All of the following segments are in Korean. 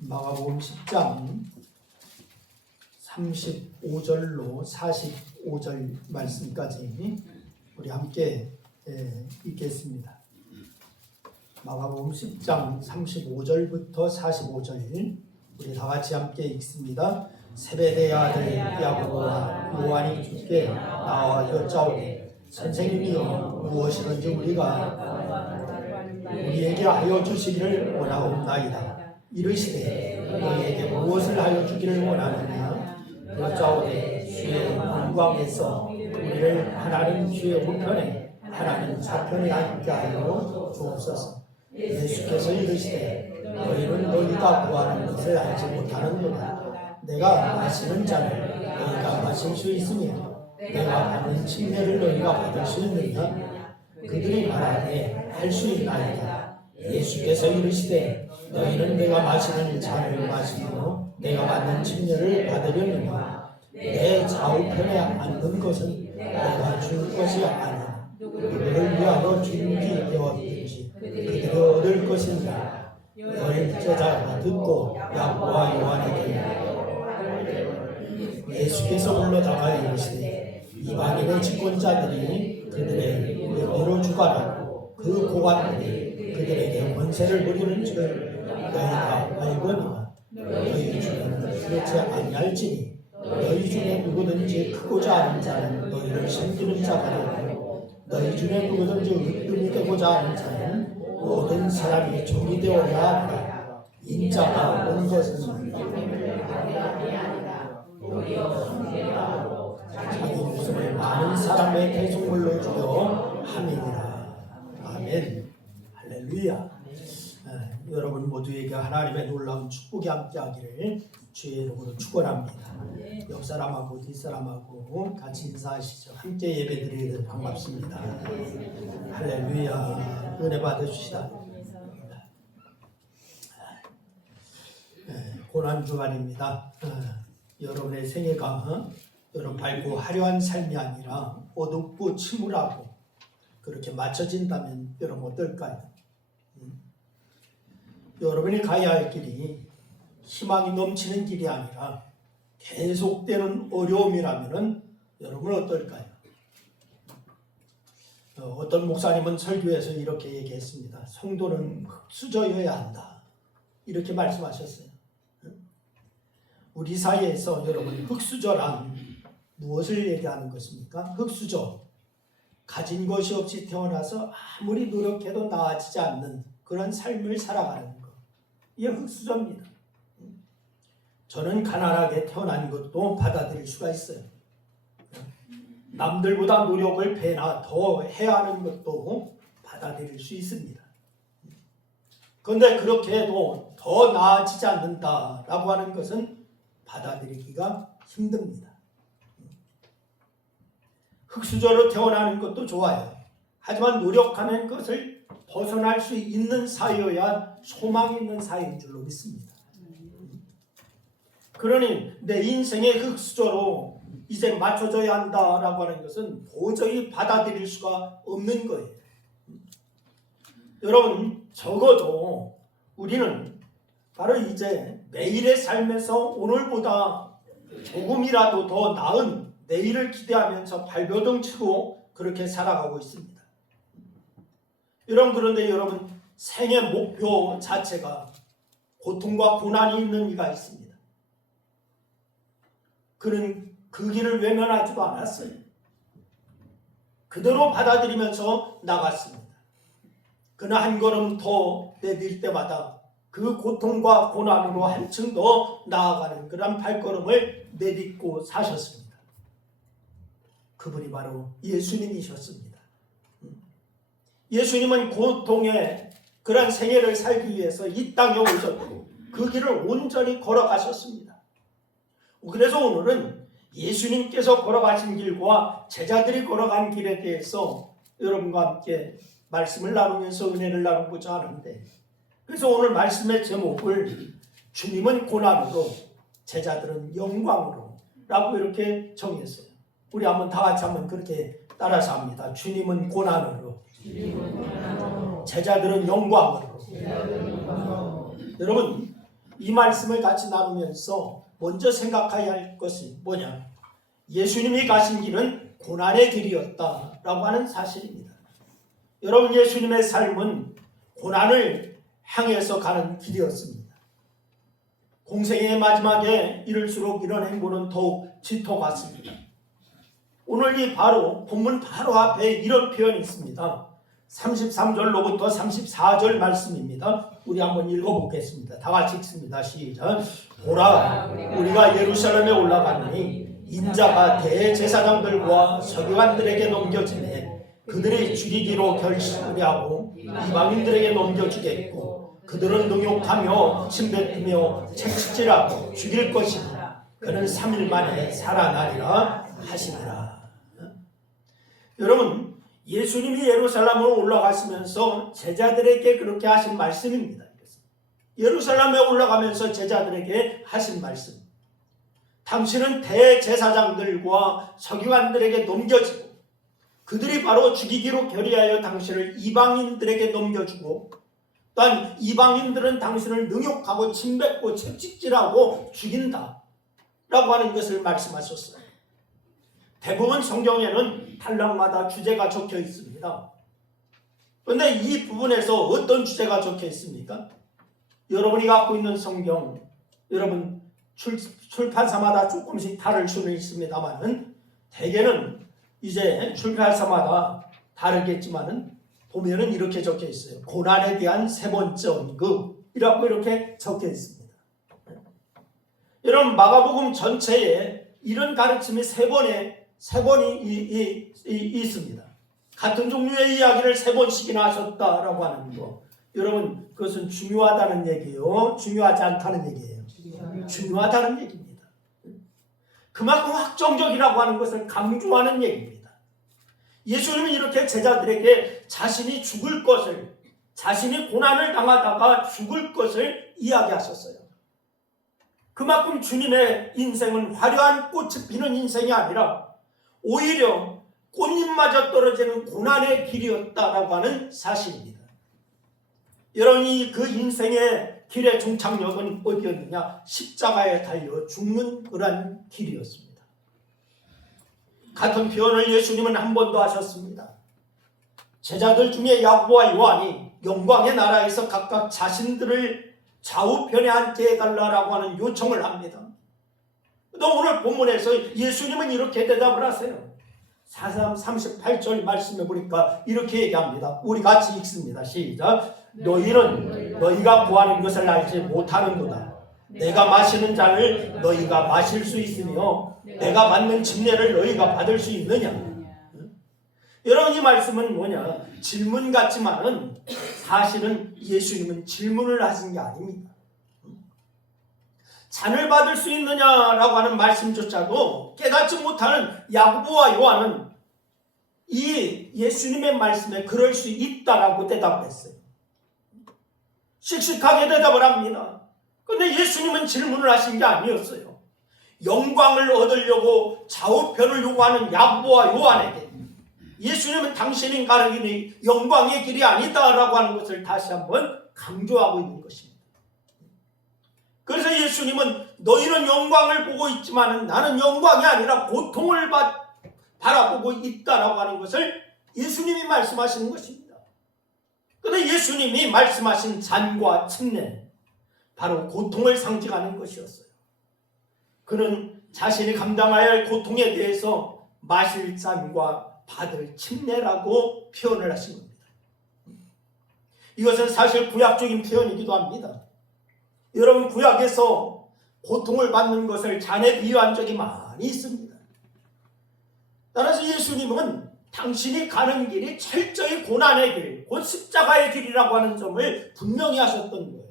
마가복음 10장 35절로 45절 말씀까지 우리 함께 읽겠습니다. 마가복음 10장 35절부터 45절 우리 다 같이 함께 읽습니다. 세베대의 아들 야고보와 요한이 주께 나와 여짜오되 선생님이여 무엇이든지 우리에게 하여 주시기를 원하옵나이다. 이르시되 너희에게 무엇을 하여 주기를 원하느냐? 여짜오되 주의 영광에서 우리를 하나는 주의 우편에 하나는 좌편에 앉게 하여 주옵소서. 예수께서 이르시되 너희는 너희가 구하는 것을 알지 못하는도다. 내가 마시는 잔을 너희가 마실 수 있으며 내가 받는 침례를 너희가 받을 수 있느냐? 그들이 말하되 할 수 있나이다. 예수께서 이르시되 너희는 내가 마시는 잔을 마시고 내가 받는 침례를 받으려느냐? 내 좌우편에 앉는 것은 내가 줄 것이 아니라 누구를 위하여 준기 되었든지 그들이 얻을 것이니라. 너희 제자가 듣고 야고보와 요한에게 예수께서 불러다가 이르시되 이방인의 집권자들이 그들의 의로 주관하고 그 고관들이 그들에게 권세를 부리는 줄 너희가 알거니와 너희 중에는 그렇지 아니할지니 너희 중에 누구든지 크고자 하는 자는 너희를 섬기는 자가 되고 너희 중에 누구든지 으뜸이 되고자 하는 자는 모든 사람이 종이 되어야 하리라. 인자가 온 것은 자기 목숨을 많은 사람의 대속물로 주려 함이니라. 아멘. 할렐루야. 여러분 모두에게 하나님의 놀라운 축복이 함께하기를 주의 이름으로 축원합니다. 옆 사람하고 뒷 사람하고 같이 인사하시죠. 함께 예배드리는 반갑습니다. 할렐루야. 은혜 받으시다. 고난 주간입니다. 여러분의 생애가 여러분 밝고 화려한 삶이 아니라 어둡고 침울하고 그렇게 맞춰진다면 여러분 어떨까요? 여러분이 가야 할 길이 희망이 넘치는 길이 아니라 계속되는 어려움이라면 여러분 어떨까요? 어떤 목사님은 설교에서 이렇게 얘기했습니다. 성도는 흙수저여야 한다. 이렇게 말씀하셨어요. 우리 사회에서 여러분 흙수저란 무엇을 얘기하는 것입니까? 흙수저, 가진 것이 없이 태어나서 아무리 노력해도 나아지지 않는 그런 삶을 살아가는 것, 이게 흙수저입니다. 저는 가난하게 태어난 것도 받아들일 수가 있어요. 남들보다 노력을 배나 더 해야 하는 것도 받아들일 수 있습니다. 그런데 그렇게 해도 더 나아지지 않는다라고 하는 것은 받아들이기가 힘듭니다. 흙수저로 태어나는 것도 좋아요. 하지만 노력하는 것을 벗어날 수 있는 사회여야 소망이 있는 사회인 줄로 믿습니다. 그러니 내 인생의 흙수저로 이제 맞춰져야 한다라고 하는 것은 도저히 받아들일 수가 없는 거예요. 여러분 적어도 우리는 바로 이제 매일의 삶에서 오늘보다 조금이라도 더 나은 내일을 기대하면서 발버둥 치고 그렇게 살아가고 있습니다. 그런데 여러분 생의 목표 자체가 고통과 고난이 있는 이가 있습니다. 그는 그 길을 외면하지도 않았어요. 그대로 받아들이면서 나갔습니다. 그는 한 걸음 더 내딜 때마다 그 고통과 고난으로 한층 더 나아가는 그런 발걸음을 내딛고 사셨습니다. 그분이 바로 예수님이셨습니다. 예수님은 고통의 그런 생애를 살기 위해서 이 땅에 오셨고 그 길을 온전히 걸어가셨습니다. 그래서 오늘은 예수님께서 걸어가신 길과 제자들이 걸어간 길에 대해서 여러분과 함께 말씀을 나누면서 은혜를 나누고자 하는데, 그래서 오늘 말씀의 제목을 주님은 고난으로 제자들은 영광으로 라고 이렇게 정했어요. 우리 한번 다 같이 한번 그렇게 따라서 합니다. 주님은 고난으로, 제자들은 영광으로. 여러분 이 말씀을 같이 나누면서 먼저 생각해야 할 것이 뭐냐? 예수님이 가신 길은 고난의 길이었다라고 하는 사실입니다. 여러분, 예수님의 삶은 고난을 향해서 가는 길이었습니다. 공생의 마지막에 이를수록 이런 행보는 더욱 짙어 같습니다. 오늘 이 바로 본문 바로 앞에 이런 표현이 있습니다. 33절로부터 34절 말씀입니다. 우리 한번 읽어보겠습니다. 다 같이 읽습니다. 시작. 보라, 우리가 예루살렘에 올라가니 인자가 대제사장들과 서기관들에게 넘겨지매 그들이 죽이기로 결심하고 이방인들에게 넘겨주겠고 그들은 능욕하며 침뱉으며 채찍질하고 죽일 것이나 그는 3일 만에 살아나리라 하시니라. 여러분, 예수님이 예루살렘으로 올라가시면서 제자들에게 그렇게 하신 말씀입니다. 예루살렘에 올라가면서 제자들에게 하신 말씀. 당신은 대제사장들과 서기관들에게 넘겨지고 그들이 바로 죽이기로 결의하여 당신을 이방인들에게 넘겨주고 또한 이방인들은 당신을 능욕하고 침뱉고 채찍질하고 죽인다 라고 하는 것을 말씀하셨어요. 대부분 성경에는 단락마다 주제가 적혀 있습니다. 그런데 이 부분에서 어떤 주제가 적혀 있습니까? 여러분이 갖고 있는 성경, 여러분 출판사마다 조금씩 다를 수는 있습니다만은 대개는 이제 출판사마다 다르겠지만은 보면은 이렇게 적혀 있어요. 고난에 대한 세 번째 언급이라고 이렇게 적혀 있습니다. 여러분, 마가복음 전체에 이런 가르침이 세 번이 있습니다. 같은 종류의 이야기를 세 번씩이나 하셨다라고 하는 거. 여러분, 그것은 중요하다는 얘기예요? 중요하지 않다는 얘기예요? 중요하다는 얘기입니다. 그만큼 확정적이라고 하는 것을 강조하는 얘기입니다. 예수님은 이렇게 제자들에게 자신이 죽을 것을, 자신이 고난을 당하다가 죽을 것을 이야기하셨어요. 그만큼 주님의 인생은 화려한 꽃이 피는 인생이 아니라 오히려 꽃잎마저 떨어지는 고난의 길이었다라고 하는 사실입니다. 여러분이 그 인생의 길의 종착역은 어디였느냐? 십자가에 달려 죽는 그러한 길이었습니다. 같은 표현을 예수님은 한 번 더 하셨습니다. 제자들 중에 야고보와 요한이 영광의 나라에서 각각 자신들을 좌우편에 앉게 해달라고 하는 요청을 합니다. 또 오늘 본문에서 예수님은 이렇게 대답을 하세요. 38절 말씀해 보니까 이렇게 얘기합니다. 우리 같이 읽습니다. 시작. 너희는 너희가 구하는 것을 알지 못하는도다. 내가 마시는 잔을 너희가 마실 수 있으며 내가 받는 침례를 너희가 받을 수 있느냐. 여러분, 이 말씀은 뭐냐? 질문 같지만은 사실은 예수님은 질문을 하신 게 아닙니다. 잔을 받을 수 있느냐라고 하는 말씀조차도 깨닫지 못하는 야고보와 요한은 이 예수님의 말씀에 그럴 수 있다라고 대답했어요. 씩씩하게 대답을 합니다. 그런데 예수님은 질문을 하신 게 아니었어요. 영광을 얻으려고 좌우편을 요구하는 야고보와 요한에게 예수님은 당신이 가는 길이 영광의 길이 아니다라고 하는 것을 다시 한번 강조하고 있는 것입니다. 그래서 예수님은 너희는 영광을 보고 있지만 나는 영광이 아니라 고통을 바라보고 있다라고 하는 것을 예수님이 말씀하시는 것입니다. 그런데 예수님이 말씀하신 잔과 침례, 바로 고통을 상징하는 것이었어요. 그는 자신이 감당해야 할 고통에 대해서 마실 잔과 받을 침례라고 표현을 하신 겁니다. 이것은 사실 구약적인 표현이기도 합니다. 여러분, 구약에서 고통을 받는 것을 잔에 비유한 적이 많이 있습니다. 따라서 예수님은 당신이 가는 길이 철저히 고난의 길, 곧 십자가의 길이라고 하는 점을 분명히 하셨던 거예요.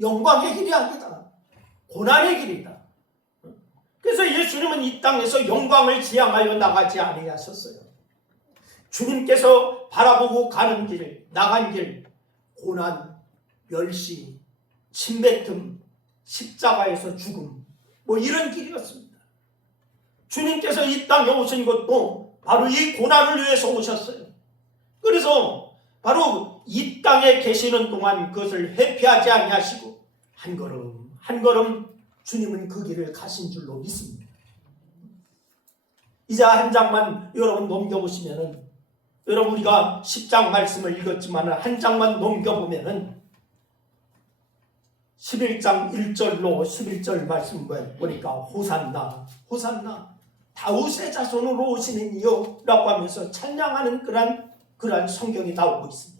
영광의 길이 아니다. 고난의 길이다. 그래서 예수님은 이 땅에서 영광을 지향하여 나가지 아니하셨어요. 주님께서 바라보고 가는 길, 나간 길, 고난, 멸시, 침뱉음, 십자가에서 죽음, 이런 길이었습니다. 주님께서 이 땅에 오신 것도 바로 이 고난을 위해서 오셨어요. 그래서 바로 이 땅에 계시는 동안 그것을 회피하지 아니하시고 한 걸음 한 걸음 주님은 그 길을 가신 줄로 믿습니다. 이제 한 장만 여러분 넘겨보시면은, 여러분 우리가 10장 말씀을 읽었지만 한 장만 넘겨보면은 11장 1절로 11절 말씀 보니까 호산나 호산나 다윗의 자손으로 오시는 이요 라고 하면서 찬양하는 그러한 성경이 나오고 있습니다.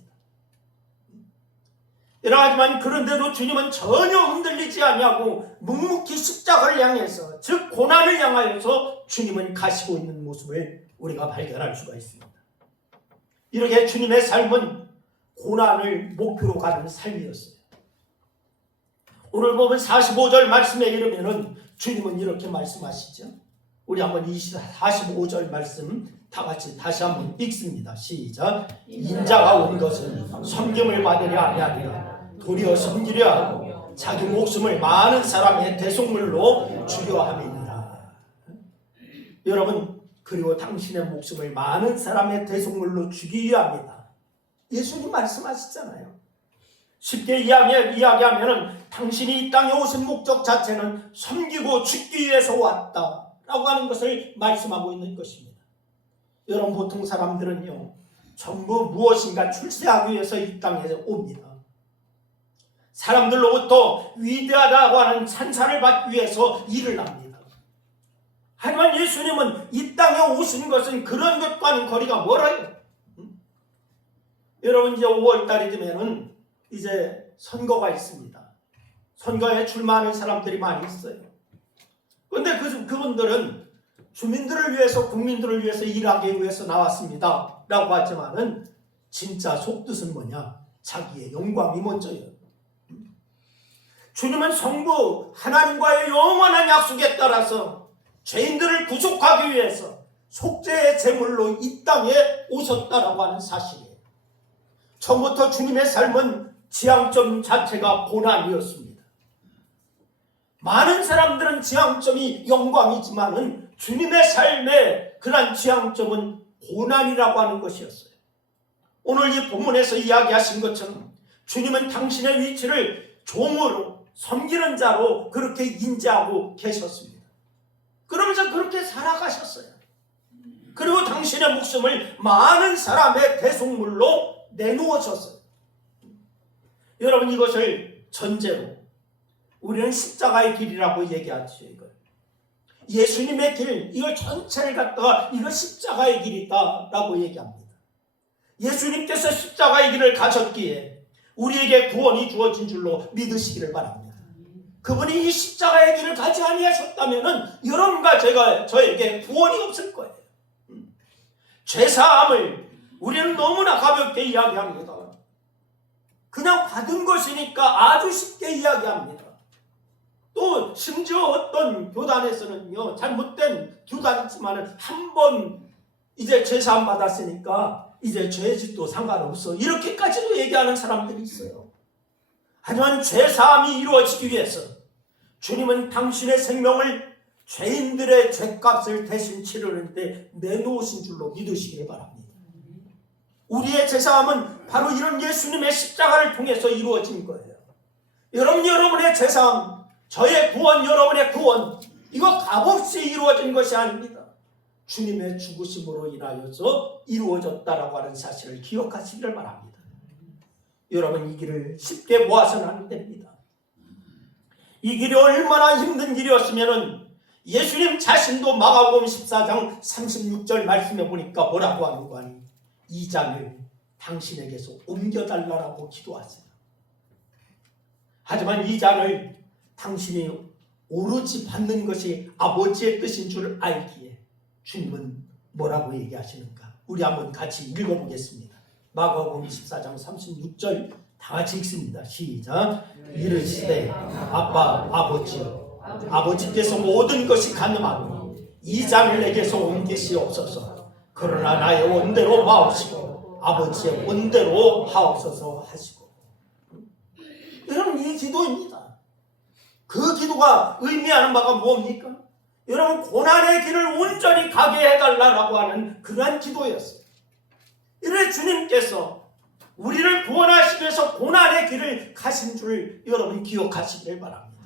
하지만 그런데도 주님은 전혀 흔들리지 아니하고 묵묵히 십자가를 향해서, 즉 고난을 향하여서 주님은 가시고 있는 모습을 우리가 발견할 수가 있습니다. 이렇게 주님의 삶은 고난을 목표로 가는 삶이었어요. 오늘 보면 45절 말씀에 이르면은 주님은 이렇게 말씀하시죠. 우리 한번 45절 말씀 다 같이 다시 한번 읽습니다. 시작. 인자가 온 것은 섬김을 받으려 아니하리라 도리어 섬기려 하고 자기 목숨을 많은 사람의 대속물로 주려 함이니라. 여러분, 그리고 당신의 목숨을 많은 사람의 대속물로 주기 위함이다. 예수님 말씀하시잖아요. 쉽게 이야기하면 당신이 이 땅에 오신 목적 자체는 섬기고 죽기 위해서 왔다라고 하는 것을 말씀하고 있는 것입니다. 여러분, 보통 사람들은요, 전부 무엇인가 출세하기 위해서 이 땅에 옵니다. 사람들로부터 위대하다고 하는 찬사를 받기 위해서 일을 합니다. 하지만 예수님은 이 땅에 오신 것은 그런 것과는 거리가 멀어요. 여러분, 이제 5월달이 되면은 이제 선거가 있습니다. 선거에 출마하는 사람들이 많이 있어요. 그런데 그분들은 주민들을 위해서, 국민들을 위해서 일하기 위해서 나왔습니다 라고 하지만은 진짜 속뜻은 뭐냐? 자기의 영광이 먼저예요. 주님은 성부 하나님과의 영원한 약속에 따라서 죄인들을 구속하기 위해서 속죄의 제물로 이 땅에 오셨다라고 하는 사실이에요. 처음부터 주님의 삶은 지향점 자체가 고난이었습니다. 많은 사람들은 지향점이 영광이지만은 주님의 삶의 그런 지향점은 고난이라고 하는 것이었어요. 오늘 이 본문에서 이야기하신 것처럼 주님은 당신의 위치를 종으로, 섬기는 자로 그렇게 인지하고 계셨습니다. 그러면서 그렇게 살아가셨어요. 그리고 당신의 목숨을 많은 사람의 대속물로 내놓으셨어요. 여러분, 이것을 전제로 우리는 십자가의 길이라고 얘기하죠. 이걸 예수님의 길, 이걸 전체를 갖다가 이거 십자가의 길이다 라고 얘기합니다. 예수님께서 십자가의 길을 가셨기에 우리에게 구원이 주어진 줄로 믿으시기를 바랍니다. 그분이 이 십자가의 길을 가지 아니하셨다면 여러분과 저에게 구원이 없을 거예요. 죄사함을 우리는 너무나 가볍게 이야기합니다. 그냥 받은 것이니까 아주 쉽게 이야기합니다. 또 심지어 어떤 교단에서는요, 잘못된 교단이지만 한 번 이제 죄사함 받았으니까 이제 죄짓도 상관없어, 이렇게까지도 얘기하는 사람들이 있어요. 하지만 죄사함이 이루어지기 위해서 주님은 당신의 생명을 죄인들의 죄값을 대신 치르는데 내놓으신 줄로 믿으시길 바랍니다. 우리의 죄사함은 바로 이런 예수님의 십자가를 통해서 이루어진 거예요. 여러분의 죄사함, 저의 구원, 여러분의 구원, 이거 값없이 이루어진 것이 아닙니다. 주님의 죽으심으로 인하여서 이루어졌다라고 하는 사실을 기억하시기를 바랍니다. 여러분, 이 길을 쉽게 모아서는 안 됩니다. 이 길이 얼마나 힘든 길이었으면 예수님 자신도 마가복음 14장 36절 말씀해 보니까 뭐라고 하는 거 아니? 이 잔을 당신에게서 옮겨달라고 기도하세요. 하지만 이 잔을 당신이 오로지 받는 것이 아버지의 뜻인 줄 알기에 주님은 뭐라고 얘기하시는가? 우리 한번 같이 읽어보겠습니다. 마가복음 14장 36절 다 같이 읽습니다. 시작. 이르시되 아빠 아버지여, 아버지께서 모든 것이 가능하니 이 잔을 내게서 옮기시옵소서. 그러나 나의 원대로 하옵시고 아버지의 원대로 하옵소서 하시고. 여러분, 이 기도입니다. 그 기도가 의미하는 바가 뭡니까? 여러분, 고난의 길을 온전히 가게 해달라고 하는 그러한 기도였어요. 이래 주님께서 우리를 구원하시기 위해서 고난의 길을 가신 줄 여러분 기억하시길 바랍니다.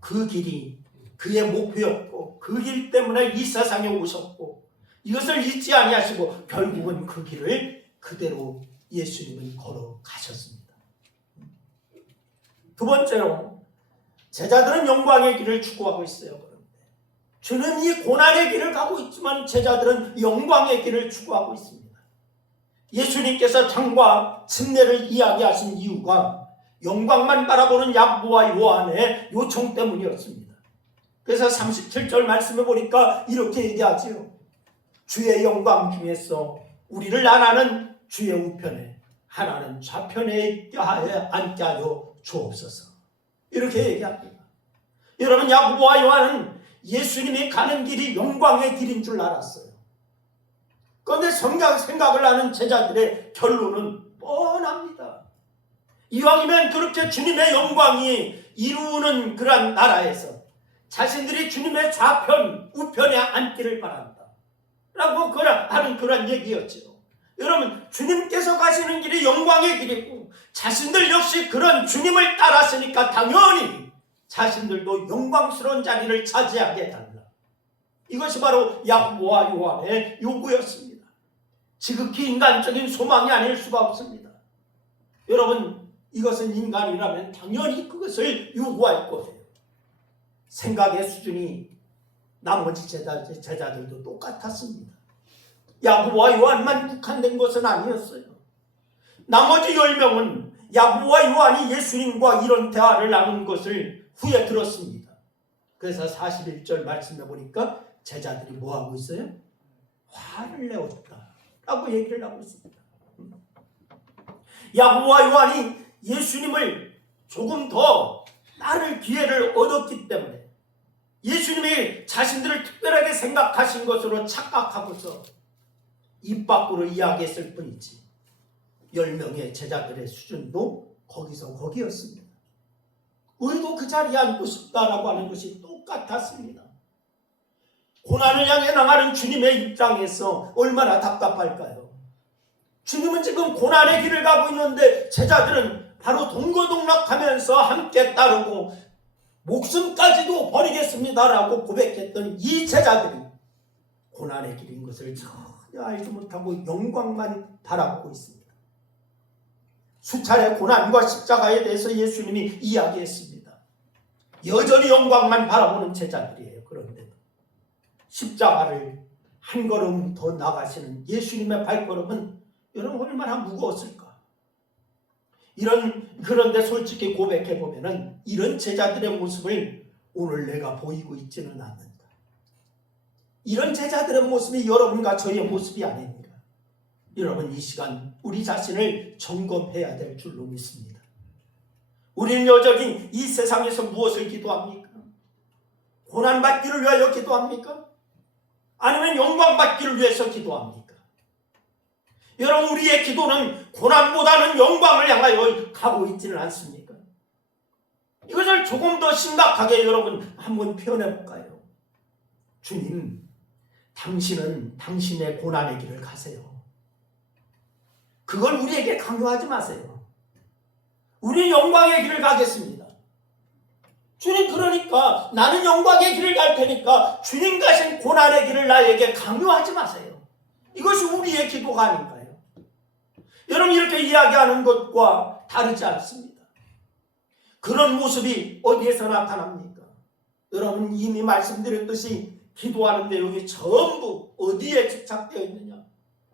그 길이 그의 목표였고 그 길 때문에 이 세상에 오셨고 이것을 잊지 아니하시고 결국은 그 길을 그대로 예수님은 걸어가셨습니다. 두 번째로 제자들은 영광의 길을 추구하고 있어요. 그런데 주는 이 고난의 길을 가고 있지만 제자들은 영광의 길을 추구하고 있습니다. 예수님께서 장과 침례를 이야기하신 이유가 영광만 바라보는 야고보와 요한의 요청 때문이었습니다. 그래서 37절 말씀해 보니까 이렇게 얘기하지요. 주의 영광 중에서 우리를 하나는 주의 우편에 하나는 좌편에 앉게 하여 주옵소서. 이렇게 얘기합니다. 여러분 야고보와 요한은 예수님이 가는 길이 영광의 길인 줄 알았어요. 그런데 생각을 하는 제자들의 결론은 뻔합니다. 이왕이면 그렇게 주님의 영광이 이루는 그러한 나라에서 자신들이 주님의 좌편, 우편에 앉기를 바란다 라고 하는 그런 얘기였죠. 여러분 주님께서 가시는 길이 영광의 길이고 자신들 역시 그런 주님을 따랐으니까 당연히 자신들도 영광스러운 자리를 차지하게 해달라. 이것이 바로 야고보와 요한의 요구였습니다. 지극히 인간적인 소망이 아닐 수가 없습니다. 여러분 이것은 인간이라면 당연히 그것을 요구할 거예요. 생각의 수준이 나머지 제자들도 똑같았습니다. 야고보와 요한만 국한된 것은 아니었어요. 나머지 10명은 야고보와 요한이 예수님과 이런 대화를 나눈 것을 후에 들었습니다. 그래서 41절 말씀해 보니까 제자들이 뭐하고 있어요? 화를 내었다 라고 얘기를 하고 있습니다. 야고보와 요한이 예수님을 조금 더 따를 기회를 얻었기 때문에 예수님이 자신들을 특별하게 생각하신 것으로 착각하고서 입 밖으로 이야기했을 뿐이지 10명의 제자들의 수준도 거기서 거기였습니다. 우리도 그 자리에 앉고 싶다라고 하는 것이 똑같았습니다. 고난을 향해 나가는 주님의 입장에서 얼마나 답답할까요? 주님은 지금 고난의 길을 가고 있는데 제자들은 바로 동거동락하면서 함께 따르고 목숨까지도 버리겠습니다라고 고백했던 이 제자들이 고난의 길인 것을 전혀 알지 못하고 영광만 바라보고 있습니다. 수차례 고난과 십자가에 대해서 예수님이 이야기했습니다. 여전히 영광만 바라보는 제자들이에요. 그런데 십자가를 한 걸음 더 나가시는 예수님의 발걸음은 여러분 얼마나 무거웠을까? 그런데 솔직히 고백해보면 이런 제자들의 모습을 오늘 내가 보이고 있지는 않는다. 이런 제자들의 모습이 여러분과 저의 모습이 아닙니다. 여러분 이 시간 우리 자신을 점검해야 될 줄로 믿습니다. 우리는 여전히 이 세상에서 무엇을 기도합니까? 고난받기를 위하여 기도합니까? 아니면 영광받기를 위해서 기도합니까? 여러분 우리의 기도는 고난보다는 영광을 향하여 가고 있지는 않습니까? 이것을 조금 더 심각하게 여러분 한번 표현해 볼까요? 주님, 당신은 당신의 고난의 길을 가세요. 그걸 우리에게 강요하지 마세요. 우리는 영광의 길을 가겠습니다. 주님 그러니까 나는 영광의 길을 갈 테니까 주님 가신 고난의 길을 나에게 강요하지 마세요. 이것이 우리의 기도가 아닌가요? 여러분 이렇게 이야기하는 것과 다르지 않습니다. 그런 모습이 어디에서 나타납니까? 여러분 이미 말씀드렸듯이 기도하는 내용이 전부 어디에 집착되어 있느냐?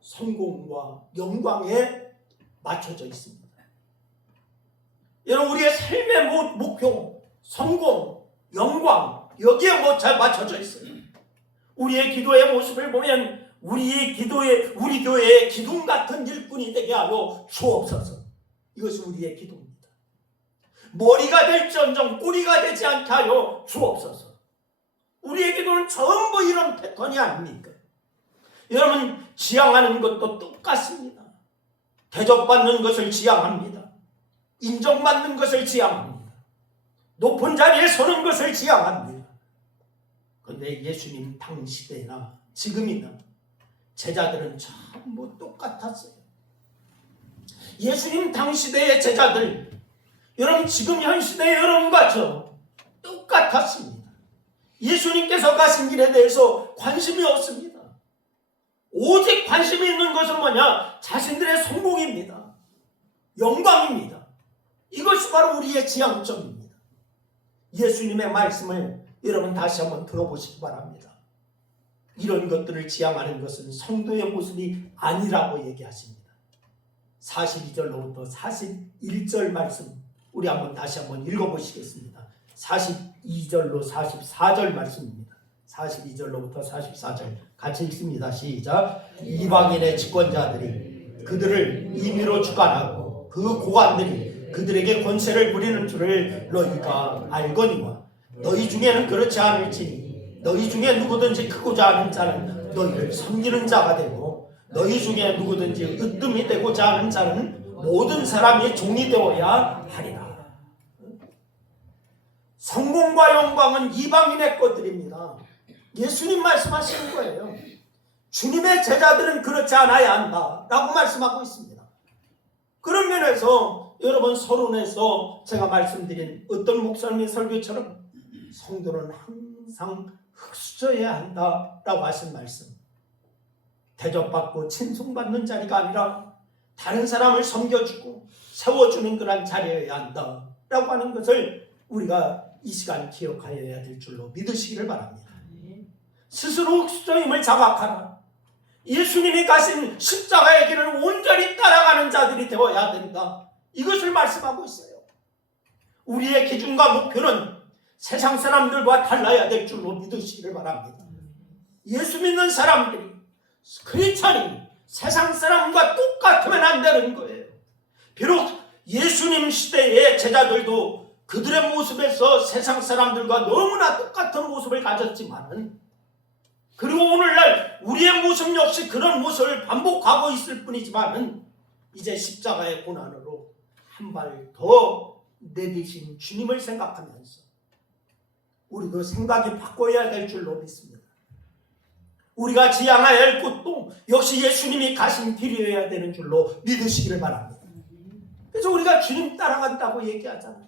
성공과 영광에 맞춰져 있습니다. 여러분 우리의 삶의 목표, 성공, 영광 여기에 잘 맞춰져 있어요. 우리의 기도의 모습을 보면 우리 교회의 기둥 같은 일꾼이 되게 하여 주옵소서. 이것이 우리의 기도입니다. 머리가 될지언정 꼬리가 되지 않게 하여 주옵소서. 우리의 기도는 전부 이런 패턴이 아닙니까? 여러분 지향하는 것도 똑같습니다. 대접받는 것을 지향합니다. 인정받는 것을 지향합니다. 높은 자리에 서는 것을 지향합니다. 그런데 예수님 당시대나 지금이나 제자들은 전부 똑같았어요. 예수님 당시대의 제자들, 여러분 지금 현 시대의 여러분과 저 똑같았습니다. 예수님께서 가신 길에 대해서 관심이 없습니다. 오직 관심이 있는 것은 뭐냐? 자신들의 성공입니다. 영광입니다. 이것이 바로 우리의 지향점입니다. 예수님의 말씀을 여러분 다시 한번 들어보시기 바랍니다. 이런 것들을 지향하는 것은 성도의 모습이 아니라고 얘기하십니다. 42절로부터 41절 말씀 우리 다시 한번 읽어보시겠습니다. 42절로 44절 말씀입니다. 42절로부터 44절 같이 읽습니다. 시작. 이방인의 집권자들이 그들을 임의로 주관하고 그 고관들이 그들에게 권세를 부리는 줄을 너희가 알거니와 너희 중에는 그렇지 않을지니 너희 중에 누구든지 크고자 하는 자는 너희를 섬기는 자가 되고 너희 중에 누구든지 으뜸이 되고자 하는 자는 모든 사람이 종이 되어야 하리라. 성공과 영광은 이방인의 것들입니다. 예수님 말씀하시는 거예요. 주님의 제자들은 그렇지 않아야 한다라고 말씀하고 있습니다. 그런 면에서 여러분 서론에서 제가 말씀드린 어떤 목사님의 설교처럼 성도는 항상 흙수저해야 한다라고 하신 말씀, 대접받고 친송받는 자리가 아니라 다른 사람을 섬겨주고 세워주는 그런 자리여야 한다라고 하는 것을 우리가 이 시간 기억하여야 될 줄로 믿으시기를 바랍니다. 스스로 흙수저임을 자각하라. 예수님이 가신 십자가의 길을 온전히 따라가는 자들이 되어야 된다. 이것을 말씀하고 있어요. 우리의 기준과 목표는 세상 사람들과 달라야 될 줄로 믿으시기를 바랍니다. 예수 믿는 사람들이, 크리스찬이 세상 사람과 똑같으면 안 되는 거예요. 비록 예수님 시대의 제자들도 그들의 모습에서 세상 사람들과 너무나 똑같은 모습을 가졌지만은, 그리고 오늘날 우리의 모습 역시 그런 모습을 반복하고 있을 뿐이지만은 이제 십자가의 고난으로 한 발 더 내디신 주님을 생각하면서 우리도 생각이 바꿔야 될 줄로 믿습니다. 우리가 지향해야 할 곳도 역시 예수님이 가신 길이어야 되는 줄로 믿으시기를 바랍니다. 그래서 우리가 주님 따라간다고 얘기하잖아요.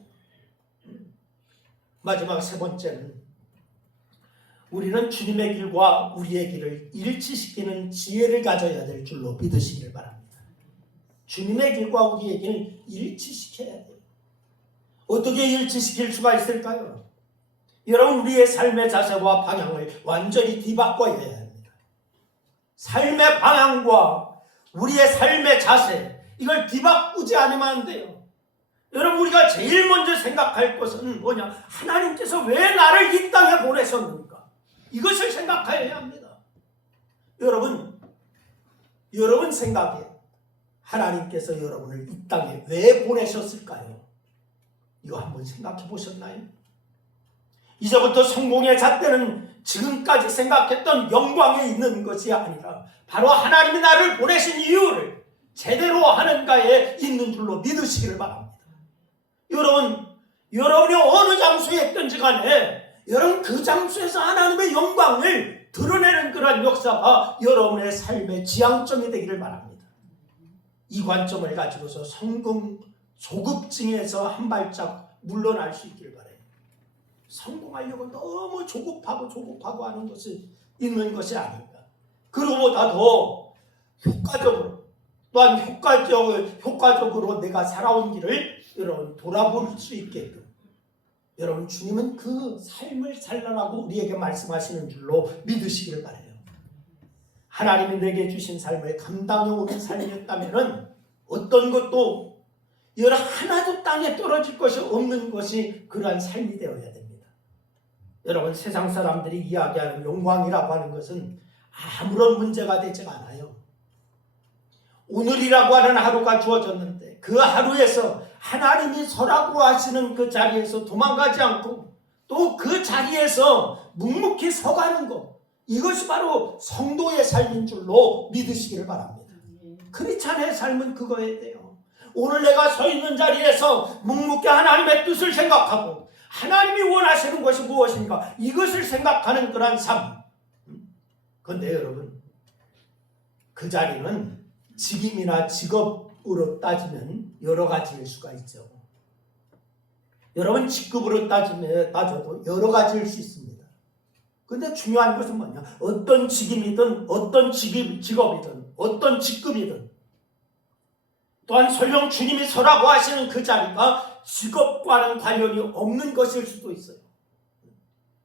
마지막 세 번째는 우리는 주님의 길과 우리의 길을 일치시키는 지혜를 가져야 될 줄로 믿으시기를 바랍니다. 주님의 길과 우리의 길을 일치시켜야 돼요. 어떻게 일치시킬 수가 있을까요? 여러분, 우리의 삶의 자세와 방향을 완전히 뒤바꿔야 합니다. 삶의 방향과 우리의 삶의 자세, 이걸 뒤바꾸지 않으면 안 돼요. 여러분, 우리가 제일 먼저 생각할 것은 뭐냐? 하나님께서 왜 나를 이 땅에 보내셨는가? 이것을 생각해야 합니다. 여러분 생각에 하나님께서 여러분을 이 땅에 왜 보내셨을까요? 이거 한번 생각해 보셨나요? 이제부터 성공의 잣대는 지금까지 생각했던 영광에 있는 것이 아니라 바로 하나님이 나를 보내신 이유를 제대로 하는가에 있는 줄로 믿으시기를 바랍니다. 여러분이 어느 장소에 있든지 간에 여러분 그 장소에서 하나님의 영광을 드러내는 그런 역사가 여러분의 삶의 지향점이 되기를 바랍니다. 이 관점을 가지고서 성공 조급증에서 한 발짝 물러날 수 있기를 바라요. 성공하려고 너무 조급하고 하는 것이 있는 것이 아닌가. 그거보다 더 효과적으로, 또한 효과적으로 내가 살아온 길을 여러분 돌아볼 수 있게끔, 여러분 주님은 그 삶을 살라라고 우리에게 말씀하시는 줄로 믿으시기를 바라요. 하나님이 내게 주신 삶을 감당해 오는 삶이었다면 어떤 것도 여러 하나도 땅에 떨어질 것이 없는 것이 그러한 삶이 되어야 됩니다. 여러분, 세상 사람들이 이야기하는 영광이라고 하는 것은 아무런 문제가 되지 않아요. 오늘이라고 하는 하루가 주어졌는데 그 하루에서 하나님이 서라고 하시는 그 자리에서 도망가지 않고 또 그 자리에서 묵묵히 서가는 것, 이것이 바로 성도의 삶인 줄로 믿으시기를 바랍니다. 크리스찬의 삶은 그거에 돼요. 오늘 내가 서 있는 자리에서 묵묵히 하나님의 뜻을 생각하고 하나님이 원하시는 것이 무엇인가, 이것을 생각하는 그런 삶. 그런데 여러분, 그 자리는 직임이나 직업 직급으로 따지면 여러 가지일 수가 있죠. 여러분 직급으로 따져도 여러 가지일 수 있습니다. 근데 중요한 것은 뭐냐? 어떤 직임이든 어떤 직업이든 어떤 직급이든 또한 설령 주님이 서라고 하시는 그 자리가 직업과는 관련이 없는 것일 수도 있어요.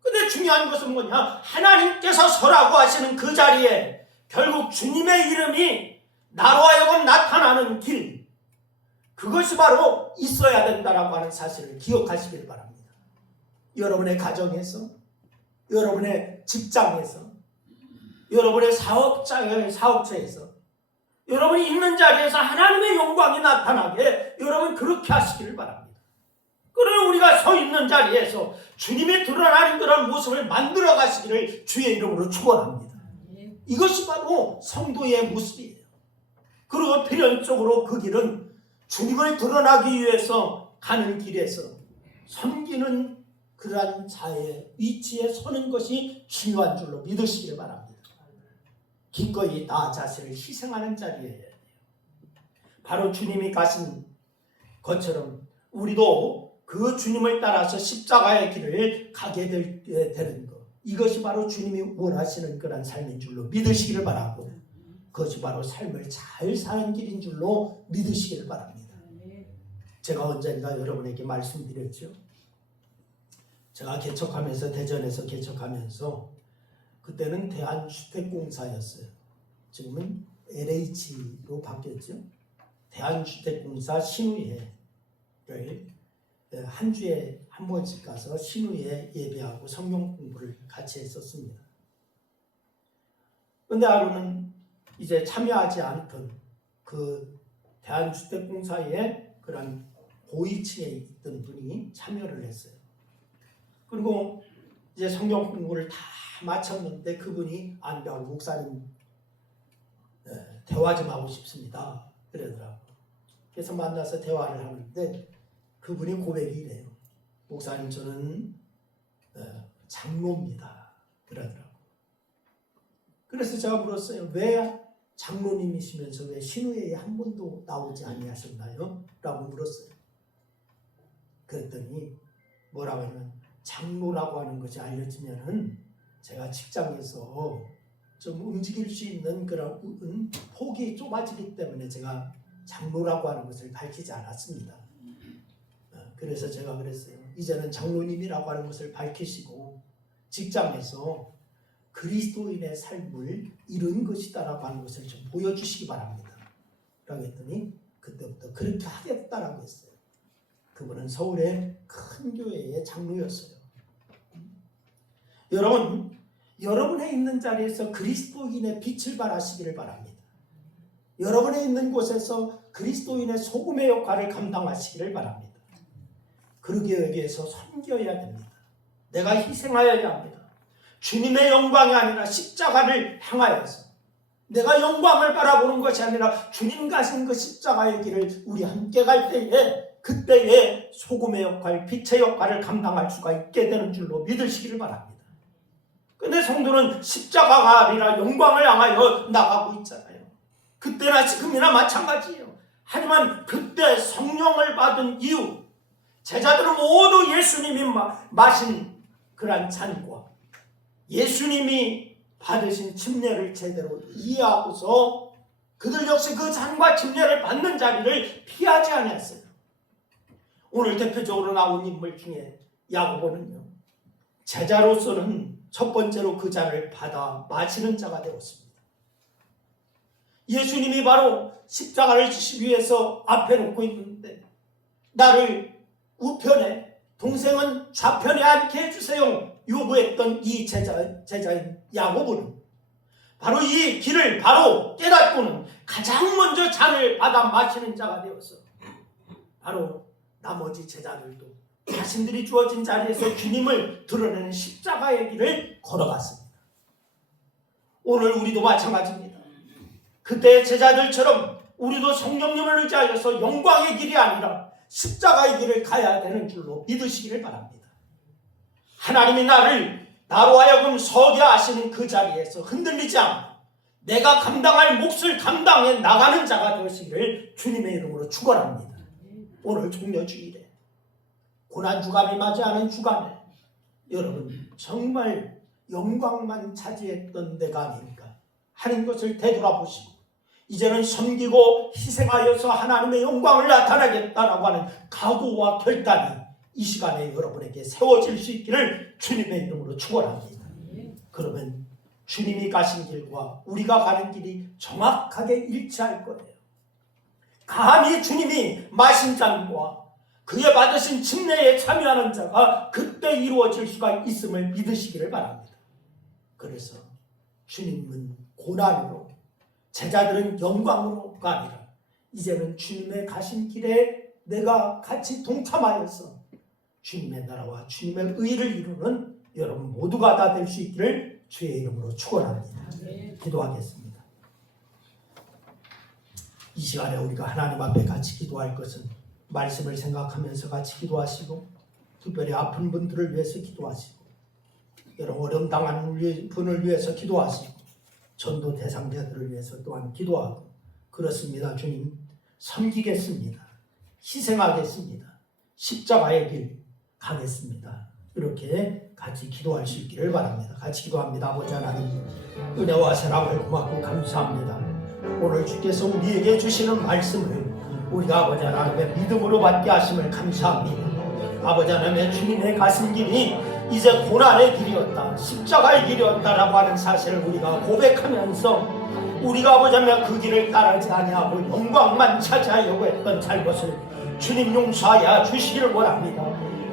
근데 중요한 것은 뭐냐? 하나님께서 서라고 하시는 그 자리에 결국 주님의 이름이 나로 하여금 나타나는 길, 그것이 바로 있어야 된다라고 하는 사실을 기억하시길 바랍니다. 여러분의 가정에서, 여러분의 직장에서, 여러분의 사업체에서, 여러분이 있는 자리에서 하나님의 영광이 나타나게 여러분 그렇게 하시기를 바랍니다. 그러나 우리가 서 있는 자리에서 주님이 드러나는 그런 모습을 만들어 가시기를 주의 이름으로 축원합니다. 이것이 바로 성도의 모습이에요. 그리고 필연적으로 그 길은 주님을 드러나기 위해서 가는 길에서 섬기는 그러한 자의 위치에 서는 것이 중요한 줄로 믿으시길 바랍니다. 기꺼이 나 자신을 희생하는 자리여야 돼요. 바로 주님이 가신 것처럼 우리도 그 주님을 따라서 십자가의 길을 가게 되는 것, 이것이 바로 주님이 원하시는 그런 삶인 줄로 믿으시기를 바라고, 그것이 바로 삶을 잘 사는 길인 줄로 믿으시기를 바랍니다. 제가 언젠가 여러분에게 말씀드렸죠. 제가 개척하면서, 대전에서 개척하면서 그때는 대한주택공사였어요. 지금은 LH로 바뀌었죠. 대한주택공사 신우회를 한 주에 한 번씩 가서 신우회 예배하고 성경 공부를 같이 했었습니다. 그런데 하루는 이제 참여하지 않던 그 대한주택공사의 그런 고위층에 있던 분이 참여를 했어요. 그리고 이제 성경 공부를 다 마쳤는데 그분이 안다고 목사님 대화 좀 하고 싶습니다 그러더라고요. 그래서 만나서 대화를 하는데 그분이 고백이 이래요. 목사님, 저는 장로입니다 그러더라고요. 그래서 제가 물었어요. 왜 장로님이시면서 왜 신우회에 한 번도 나오지 아니하셨나요? 라고 물었어요. 그랬더니 뭐라고 하냐면, 장로라고 하는 것이 알려지면은 제가 직장에서 좀 움직일 수 있는 그런 폭이 좁아지기 때문에 제가 장로라고 하는 것을 밝히지 않았습니다. 그래서 제가 그랬어요. 이제는 장로님이라고 하는 것을 밝히시고 직장에서 그리스도인의 삶을 이룬 것이다라고 하는 것을 좀 보여주시기 바랍니다. 라고 했더니 그때부터 그렇게 하겠다라고 했어요. 그분은 서울의 큰 교회의 장로였어요. 여러분, 여러분의 있는 자리에서 그리스도인의 빛을 발하시기를 바랍니다. 여러분의 있는 곳에서 그리스도인의 소금의 역할을 감당하시기를 바랍니다. 그러기 위해서 섬겨야 됩니다. 내가 희생하여야 합니다. 주님의 영광이 아니라 십자가를 향하여서 내가 영광을 바라보는 것이 아니라 주님 가신 그 십자가의 길을 우리 함께 갈 때에 그때에 소금의 역할, 빛의 역할을 감당할 수가 있게 되는 줄로 믿으시기를 바랍니다. 그런데 성도는 십자가가 아니라 영광을 향하여 나가고 있잖아요. 그때나 지금이나 마찬가지예요. 하지만 그때 성령을 받은 이후 제자들은 모두 예수님이 마신 그러한 잔과 예수님이 받으신 침례를 제대로 이해하고서 그들 역시 그 잔과 침례를 받는 자리를 피하지 않았어요. 오늘 대표적으로 나온 인물 중에 야고보는요, 제자로서는 첫 번째로 그 잔을 받아 마시는 자가 되었습니다. 예수님이 바로 십자가를 지시기 위해서 앞에 놓고 있는데 나를 우편에 동생은 좌편에 앉게 해주세요 요구했던 이 제자인 야고보는 바로 이 길을 바로 깨닫고는 가장 먼저 잔을 받아 마시는 자가 되어서 바로 나머지 제자들도 자신들이 주어진 자리에서 주님을 드러내는 십자가의 길을 걸어갔습니다. 오늘 우리도 마찬가지입니다. 그때의 제자들처럼 우리도 성령님을 의지하여서 영광의 길이 아니라 십자가의 길을 가야 되는 줄로 믿으시기를 바랍니다. 하나님이 나로 하여금 서게 하시는 그 자리에서 흔들리지 않고 내가 감당할 몫을 감당해 나가는 자가 되시기를 주님의 이름으로 축원합니다. 오늘 종려주일에 고난주간을 맞이하는 주간에 여러분 정말 영광만 차지했던 내가 아닌가 하는 것을 되돌아보시고 이제는 섬기고 희생하여서 하나님의 영광을 나타내겠다라고 하는 각오와 결단이 이 시간에 여러분에게 세워질 수 있기를 주님의 이름으로 축원합니다. 그러면 주님이 가신 길과 우리가 가는 길이 정확하게 일치할 거예요. 감히 주님이 마신 잔과 그의 받으신 침례에 참여하는 자가 그때 이루어질 수가 있음을 믿으시기를 바랍니다. 그래서 주님은 고난으로 제자들은 영광으로가 아니라 이제는 주님의 가신 길에 내가 같이 동참하여서 주님의 나라와 주님의 의를 이루는 여러분 모두가 다 될 수 있기를 주의 이름으로 축원합니다. 기도하겠습니다. 이 시간에 우리가 하나님 앞에 같이 기도할 것은 말씀을 생각하면서 같이 기도하시고 특별히 아픈 분들을 위해서 기도하시고 여러분 어려움 당하는 분을 위해서 기도하시고 전도 대상자들을 위해서 또한 기도하고 그렇습니다. 주님 섬기겠습니다. 희생하겠습니다. 십자가의 길 가겠습니다. 이렇게 같이 기도할 수 있기를 바랍니다. 같이 기도합니다. 아버지 하나님 은혜와 사랑을 고맙고 감사합니다. 오늘 주께서 우리에게 주시는 말씀을 우리가 아버지 하나님의 믿음으로 받게 하심을 감사합니다. 아버지 하나님의 주님의 가신 길이 이제 고난의 길이었다, 십자가의 길이었다라고 하는 사실을 우리가 고백하면서 우리가 아버지 하나님 그 길을 따르지 아니하고 영광만 차지하려고 했던 잘못을 주님 용서하여 주시기를 원합니다.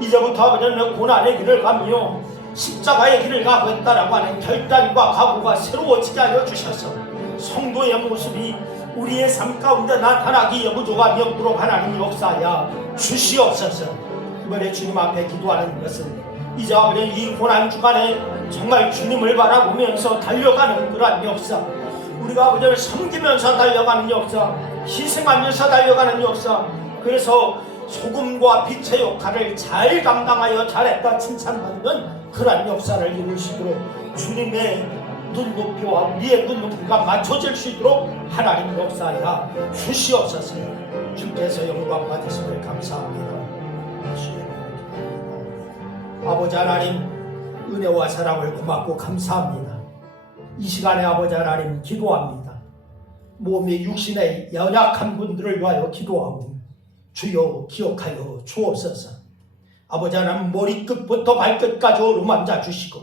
이제부터 아버지 하나님 고난의 길을 가며 십자가의 길을 가고 있다라고 하는 결단과 각오가 새로워지게 하여 주셔서 성도의 모습이 우리의 삶 가운데 나타나기 여부조가 없도록 하나님 역사하여 주시옵소서. 이번에 주님 앞에 기도하는 것은 이제 아버지 이 고난 주간에 정말 주님을 바라보면서 달려가는 그러한 역사, 우리가 아버지를 섬기면서 달려가는 역사, 희생하면서 달려가는 역사, 그래서 소금과 빛의 역할을 잘 감당하여 잘했다 칭찬받는 그러한 역사를 이룰 수 있도록 주님의 눈높이와 우리의 눈높이가 맞춰질 수 있도록 하나님 역사하여 주시옵소서. 주께서 영광 받으심을 감사합니다. 아버지 하나님 은혜와 사랑을 고맙고 감사합니다. 이 시간에 아버지 하나님 기도합니다. 몸이 육신에 연약한 분들을 위하여 기도하고 주여 기억하여 주옵소서. 아버지 하나님 머리끝부터 발끝까지 어루만져 주시고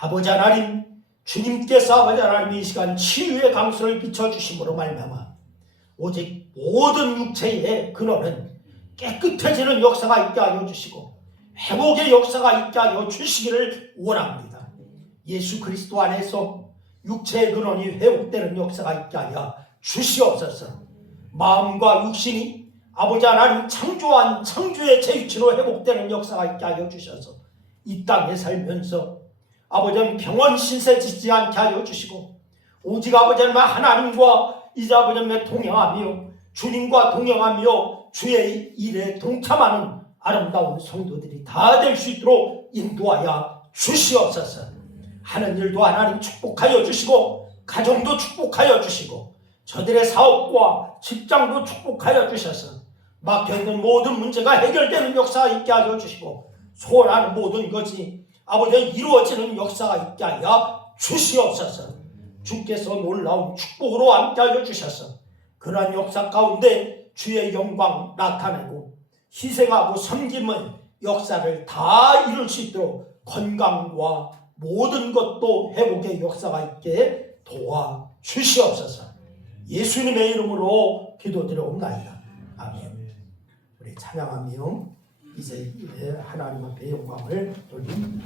아버지 하나님 주님께서 아버지 하나님 이 시간 치유의 강수를 비춰주심으로 말미암아 오직 모든 육체의 근원은 깨끗해지는 역사가 있게 하여 주시고 회복의 역사가 있게 하여 주시기를 원합니다. 예수 그리스도 안에서 육체의 근원이 회복되는 역사가 있게 하여 주시옵소서. 마음과 육신이 아버지 하나님 창조한 창조의 제 위치로 회복되는 역사가 있게 하여 주셔서 이 땅에 살면서 아버지 하나님 병원 신세 짓지 않게 하여 주시고 오직 아버지 하나님과 이제 아버지 하나님 동행하며 주님과 동행하며 주의 일에 동참하는 아름다운 성도들이 다 될 수 있도록 인도하여 주시옵소서. 하는 일도 하나님 축복하여 주시고 가정도 축복하여 주시고 저들의 사업과 직장도 축복하여 주셔서 막혀있는 모든 문제가 해결되는 역사가 있게 하여 주시고 소원하는 모든 것이 아버지 이루어지는 역사가 있게 하여 주시옵소서. 주께서 놀라운 축복으로 함께 하여 주셔서 그러한 역사 가운데 주의 영광 나타내고 희생하고 섬김의 역사를 다 이룰 수 있도록 건강과 모든 것도 회복의 역사가 있게 도와 주시옵소서. 예수님의 이름으로 기도드려옵나이다. 아멘. 우리 찬양하며 이제 하나님 앞에 영광을 돌립니다.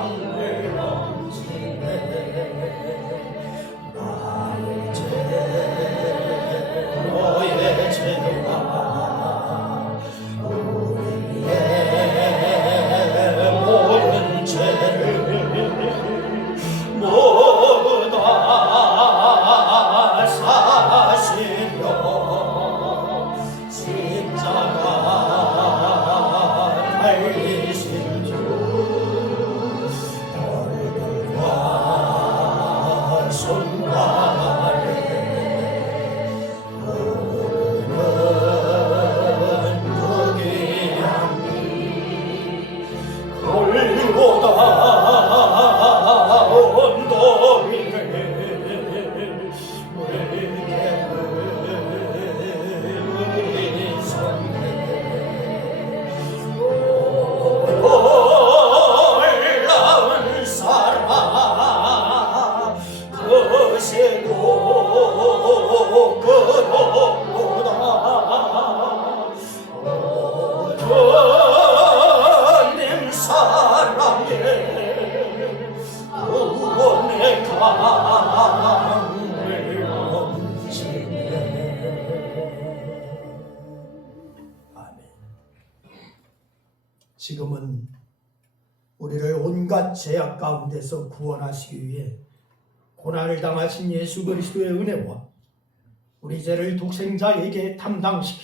강을 넘치네 나의 죄 너의 죄와 우리의 모든 죄를 모두 다 사시며 십자가 달리신 주 얼굴과 손발에 흐르는 그 기향이 골고다 지금은 우리를 온갖 죄악 가운데서 구원하시기 위해 고난을 당하신 예수 그리스도의 은혜와 우리 죄를 독생자에게 담당시키신